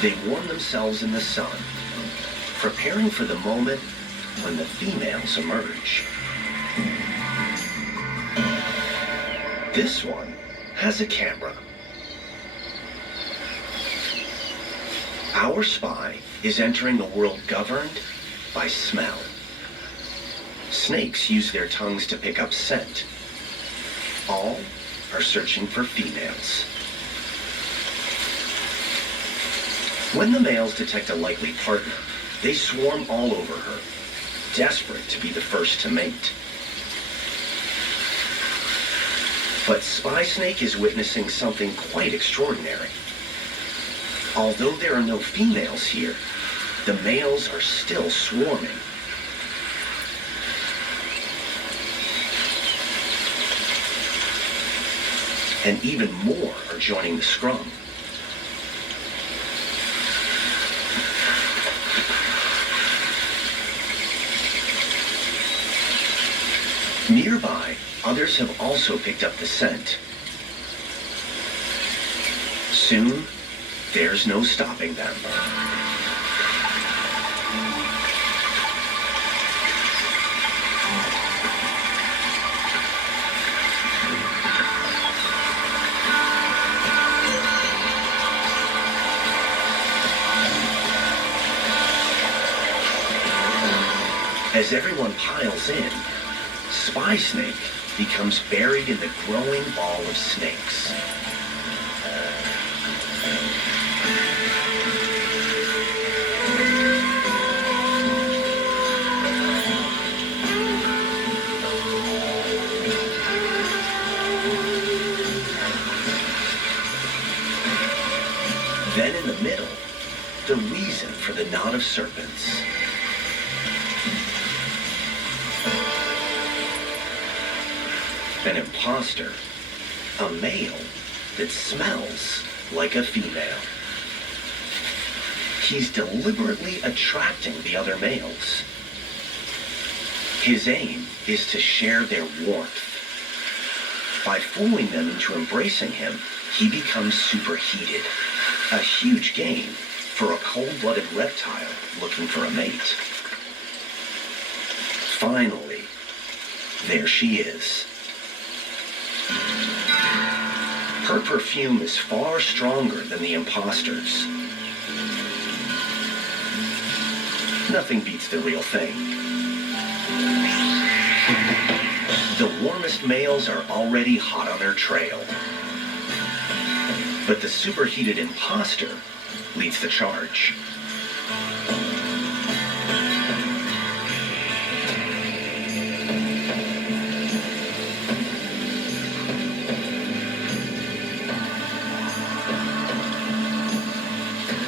They warm themselves in the sun, preparing for the moment when the females emerge. This one has a camera. Our spy is entering a world governed by smell. Snakes use their tongues to pick up scent. All are searching for females. When the males detect a likely partner, they swarm all over her, desperate to be the first to mate. But Spy Snake is witnessing something quite extraordinary. Although there are no females here, the males are still swarming. And even more are joining the scrum. Nearby, others have also picked up the scent. Soon, there's no stopping them. As everyone piles in, Spy Snake becomes buried in the growing ball of snakes. Then in the middle, the reason for the knot of serpents. An imposter, a male that smells like a female. He's deliberately attracting the other males. His aim is to share their warmth. By fooling them into embracing him, he becomes superheated, a huge gain for a cold-blooded reptile looking for a mate. Finally, there she is. Her perfume is far stronger than the imposter's. Nothing beats the real thing. The warmest males are already hot on her trail. But the superheated imposter leads the charge.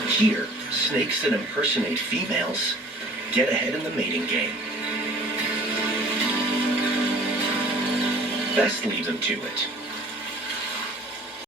Here, snakes that impersonate females get ahead in the mating game. Best leave them to it.